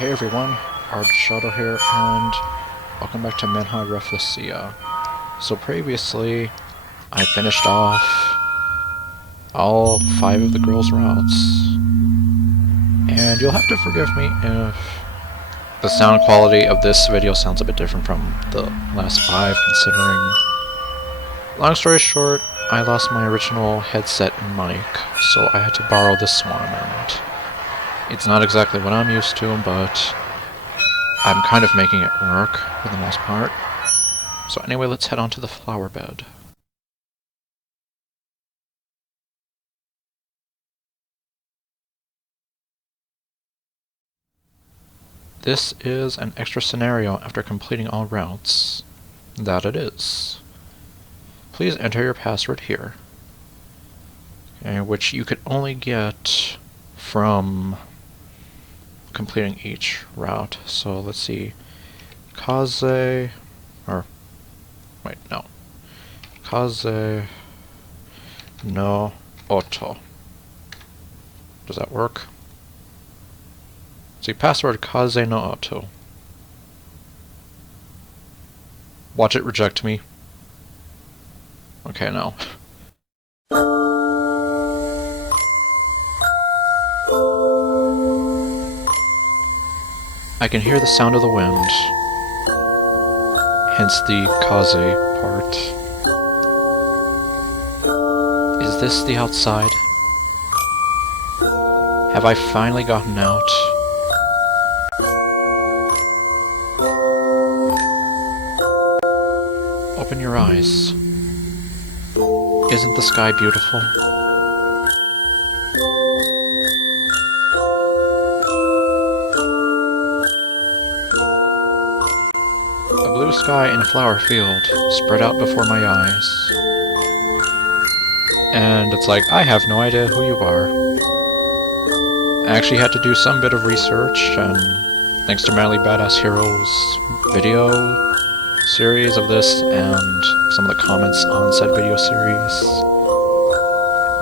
Hey everyone, ArdrethShadow here, and welcome back to MenheRafflesia. So previously, I finished off all 5 of the girls' routes. And you'll have to forgive me if the sound quality of this video sounds a bit different from the last 5, considering... Long story short, I lost my original headset and mic, so I had to borrow this one, and it's not exactly what I'm used to, but I'm kind of making it work for the most part. So anyway, let's head on to the flower bed. This is an extra scenario after completing all routes. That it is. Please enter your password here. Okay, which you could only get from completing each route. So let's see. Kaze... or... wait, no. Kaze... no... Oto. Does that work? See, password Kaze no Oto. Watch it reject me. Okay, no. I can hear the sound of the wind, hence the kaze part. Is this the outside? Have I finally gotten out? Open your eyes. Isn't the sky beautiful? A blue sky in a flower field spread out before my eyes. And it's like, I have no idea who you are. I actually had to do some bit of research, and thanks to Manly Badass Heroes video series of this, and some of the comments on said video series.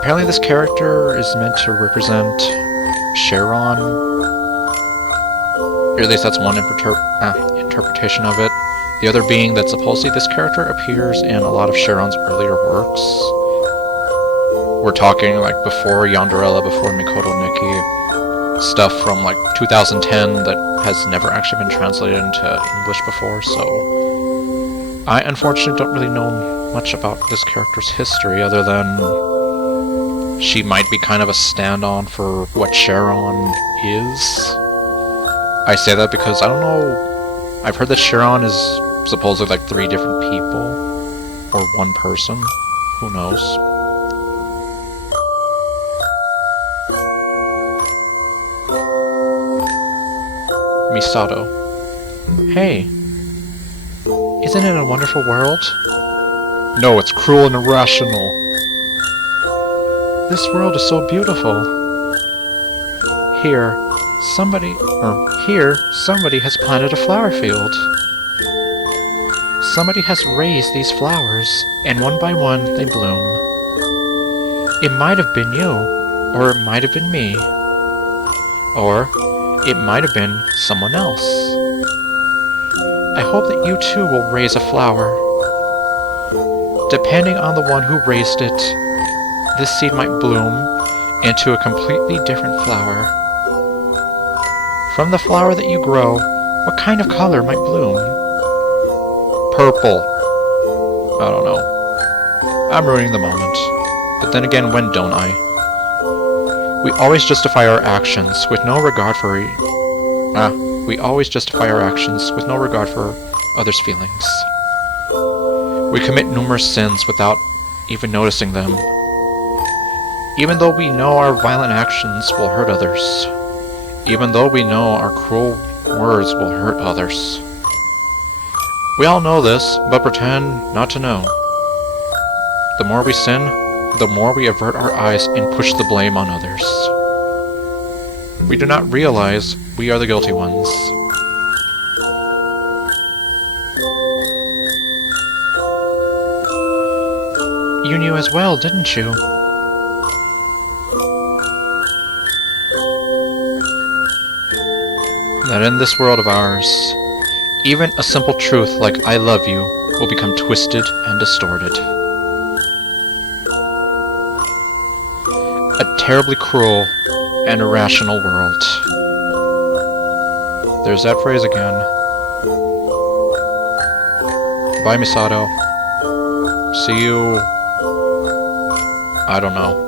Apparently this character is meant to represent Sharon. Or at least that's one interpretation of it. The other being that supposedly this character appears in a lot of Sharon's earlier works. We're talking like before Yandere, before Mikoto Nikki. Stuff from like 2010 that has never actually been translated into English before, so... I unfortunately don't really know much about this character's history other than she might be kind of a stand-on for what Sharon is. I say that because I don't know, I've heard that Sharon is supposedly like 3 different people, or 1 person, who knows. Misato. Hey. Isn't it a wonderful world? No, it's cruel and irrational. This world is so beautiful. Here, somebody has planted a flower field. Somebody has raised these flowers, and one by one they bloom. It might have been you, or it might have been me, or it might have been someone else. I hope that you too will raise a flower. Depending on the one who raised it, this seed might bloom into a completely different flower. From the flower that you grow, what kind of color might bloom? Purple. I don't know. I'm ruining the moment. But then again, when don't I? We always justify our actions with no regard for We always justify our actions with no regard for others' feelings. We commit numerous sins without even noticing them, even though we know our violent actions will hurt others, even though we know our cruel words will hurt others. We all know this, but pretend not to know. The more we sin, the more we avert our eyes and push the blame on others. We do not realize we are the guilty ones. You knew as well, didn't you? that in this world of ours, even a simple truth like I love you will become twisted and distorted. A terribly cruel and irrational world. There's that phrase again. Bye, Misato. See you... I don't know.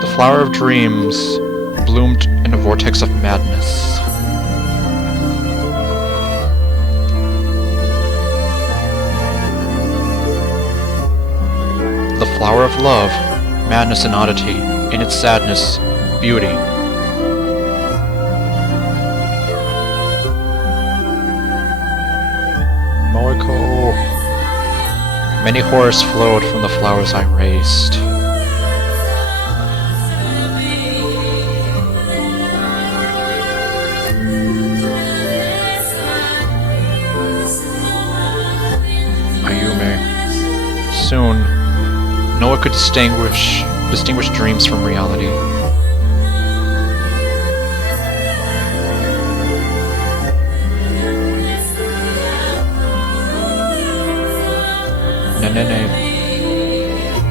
The flower of dreams bloomed in a vortex of madness. The flower of love, madness and oddity, in its sadness, beauty. Moiko. Many horrors flowed from the flowers I raised. Soon, no one could distinguish dreams from reality.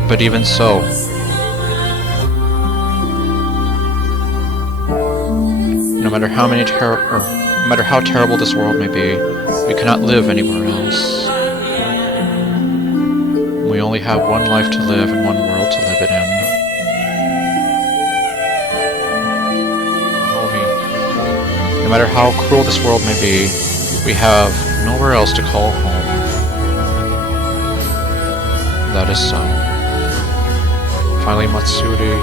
But even so, no matter how terrible this world may be, we cannot live anywhere else. We only have one life to live and one world to live it in. No matter how cruel this world may be, we have nowhere else to call home. That is so. Finally, Matsuri,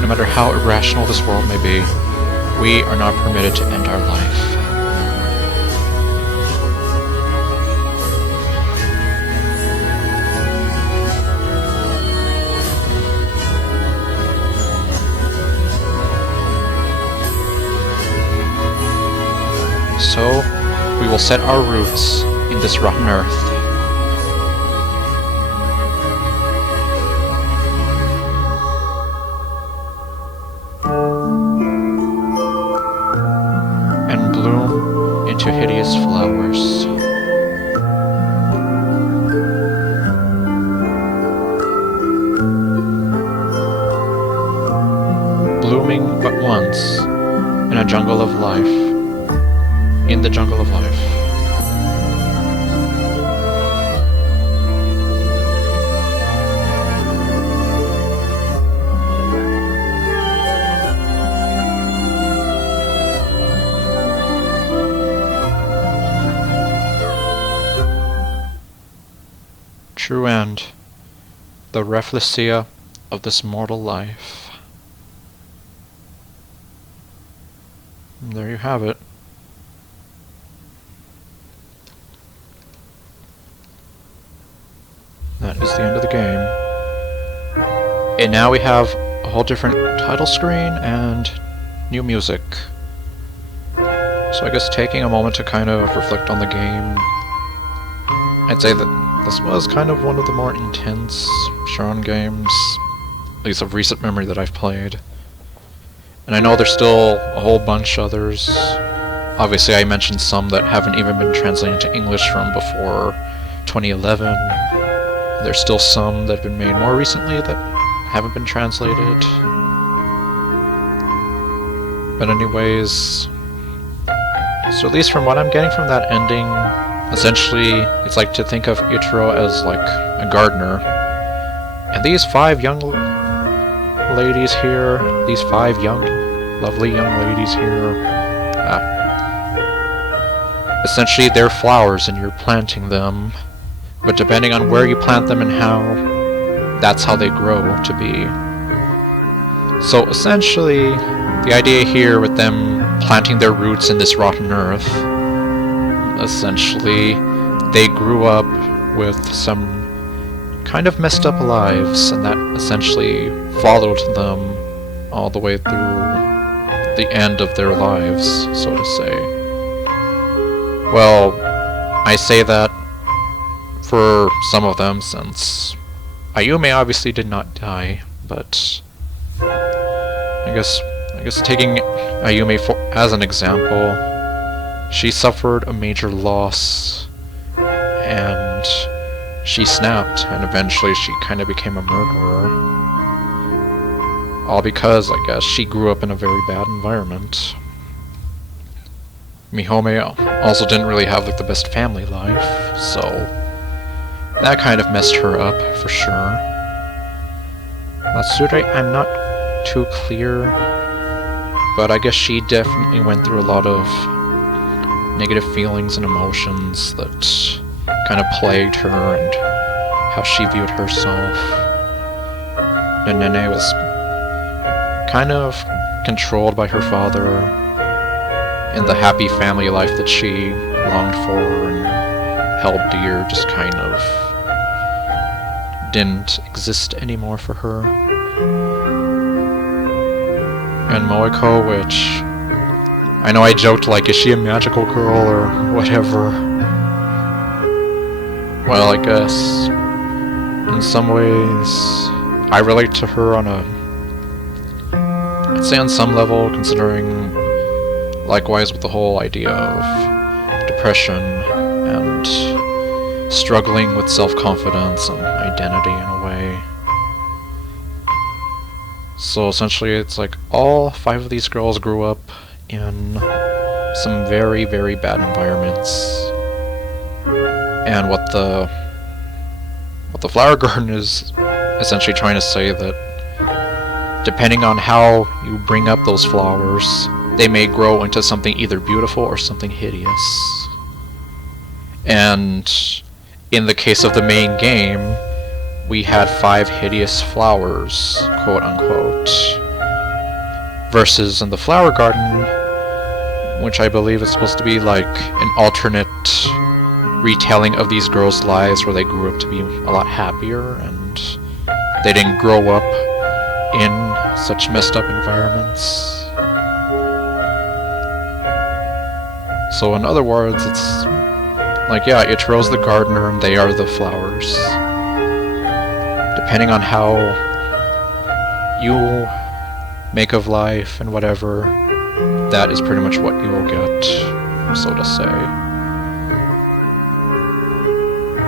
no matter how irrational this world may be, we are not permitted to end our life. So, we will set our roots in this rotten earth. And bloom into hideous flowers. Blooming but once in a jungle of life. In the jungle of life. True end. The Rafflesia of this mortal life. And there you have it. That is the end of the game. And now we have a whole different title screen and new music. So I guess taking a moment to kind of reflect on the game, I'd say that this was kind of one of the more intense Sharon games, at least of recent memory, that I've played. And I know there's still a whole bunch others. Obviously I mentioned some that haven't even been translated to English from before 2011. There's still some that have been made more recently that haven't been translated. But anyways, so at least from what I'm getting from that ending, essentially it's like to think of Ichiro as like a gardener. And these 5 young ladies here, these 5 lovely young ladies here, essentially they're flowers and you're planting them. But depending on where you plant them and how, that's how they grow to be. So essentially, the idea here with them planting their roots in this rotten earth, essentially, they grew up with some kind of messed up lives, and that essentially followed them all the way through the end of their lives, so to say. Well, I say that for some of them, since Ayume obviously did not die, but I guess taking Ayume as an example, she suffered a major loss, and she snapped, and eventually she kind of became a murderer. All because, I guess, she grew up in a very bad environment. Mihome also didn't really have like the best family life, so that kind of messed her up for sure. Matsuri, I'm not too clear, but I guess she definitely went through a lot of negative feelings and emotions that kind of plagued her and how she viewed herself. And Nene was kind of controlled by her father, and the happy family life that she longed for and held dear just kind of didn't exist anymore for her. And Moeko, which I know I joked like, is she a magical girl or whatever? Well, I guess in some ways I relate to her on a, I'd say on some level, considering likewise with the whole idea of depression and struggling with self-confidence and identity in a way. So essentially it's like all 5 of these girls grew up in some very, very bad environments. And what the flower garden is essentially trying to say that depending on how you bring up those flowers, they may grow into something either beautiful or something hideous. And in the case of the main game, we had 5 hideous flowers, quote unquote, versus in the flower garden, which I believe is supposed to be like an alternate retelling of these girls' lives where they grew up to be a lot happier and they didn't grow up in such messed up environments. So in other words, it's like, yeah, Ichiro's the gardener and they are the flowers. Depending on how you make of life and whatever, that is pretty much what you will get, so to say.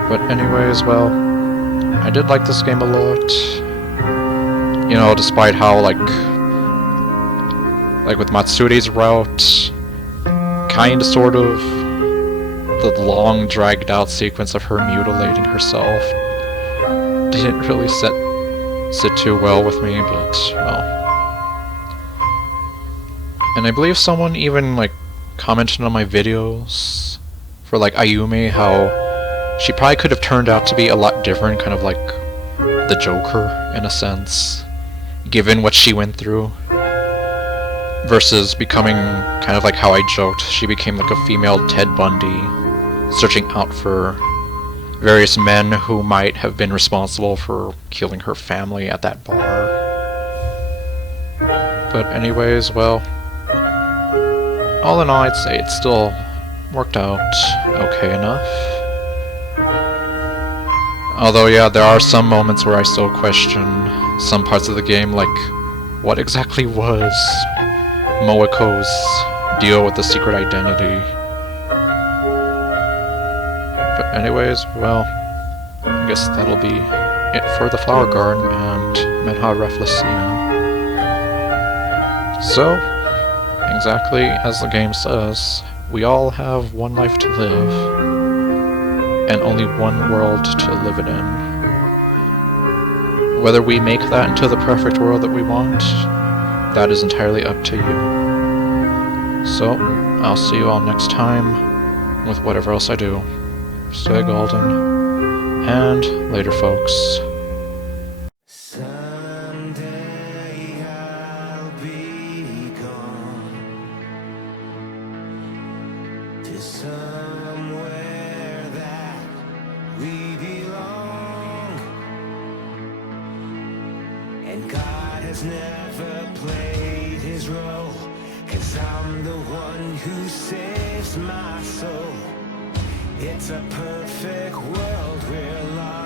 But anyways, well, I did like this game a lot. You know, despite how, like with Matsuri's route, kinda sort of, the long dragged out sequence of her mutilating herself didn't really sit too well with me, but, well. And I believe someone even, like, commented on my videos for, like, Ayume, how she probably could have turned out to be a lot different, kind of like the Joker, in a sense, given what she went through, versus becoming kind of like how I joked, she became like a female Ted Bundy, searching out for various men who might have been responsible for killing her family at that bar. But anyways, well, all in all, I'd say it still worked out okay enough. Although, yeah, there are some moments where I still question some parts of the game, like, what exactly was Moeko's deal with the secret identity? But anyways, well, I guess that'll be it for the Flower Garden and MenheRafflesia. So, exactly as the game says, we all have one life to live, and only one world to live it in. Whether we make that into the perfect world that we want, that is entirely up to you. So, I'll see you all next time with whatever else I do. Stay golden, and later, folks. Someday I'll be gone to somewhere that we belong, and God has never played his role 'cause I'm the one who saves my soul. It's a perfect world we're lost